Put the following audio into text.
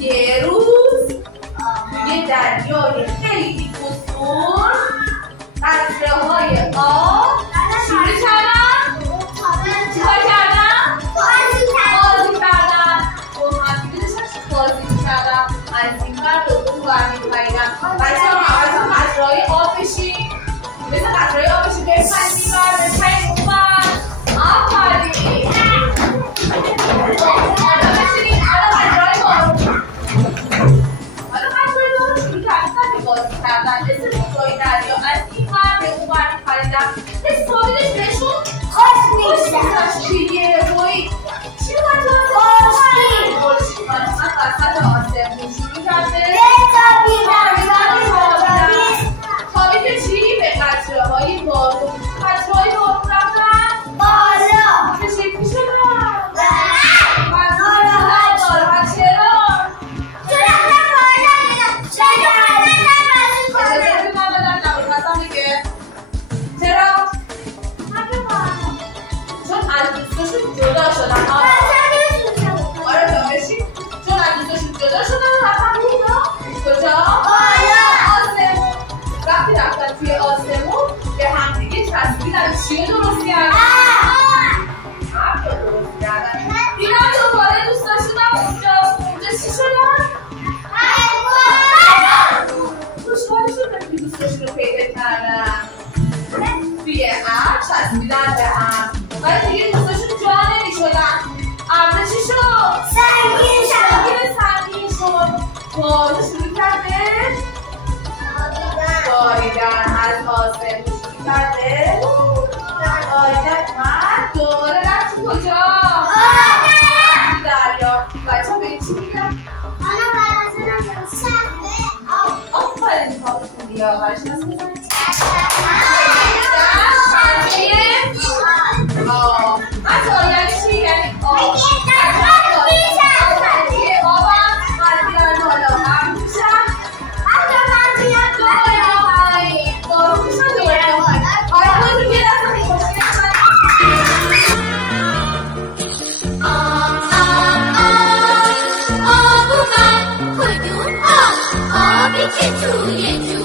یه روز توی دریای خیلی بزرگ قطره‌های آب شروع کردن چیکار کردن؟ بازی کردن. محمدی داشتن بازی می‌کردن، از این ور به اون ور می‌پریدن. بچه‌ها همتون قطره‌های آب بشین، مثل قطره‌های آب بشین، بپرید این ور بپرید اون ور. آفرین. حالا بشینید. حالا قطره‌های آب شروع کردن بازی کردن. مثل موج‌های دریا از این ور به اون ور می‌پریدن. یه سوالش بهشون خوش می‌گذشت. چیه روی چی اومد تو خورشید اومد وسط آسمون شروع کرده خوابید چی؟ به قطره‌های بارون. قطره‌های بارون رفتن بالا. چه شکلی شدن؟ جدا شدن. آره بشین. چون از دوستشون جدا شدن رفتن کجا؟ آسمون. وقتی رفتن توی آسمون به همدیگه چسبیدن. چیه درست کردن؟ حرف درست کردن. دیدن دوباره دوستاشون هم اونجا چی شدن؟ خوشحال شدن که دوستاشون رو پیدا کردن. توی ابر چسبیدن به هم. ولی دیگه دوستاشون جا نمی‌شدن. ابر چی شد؟ سنگین شد. بارون شروع کرده باریدن. از آسمون شروع کرده باریدن. من دوباره رفت کجا؟ دریا. بچه ها به این چی میگن؟ آفرین خوابتون بیا. برش نست بزنید. حتی یعنی چی؟ یعنی آب. توی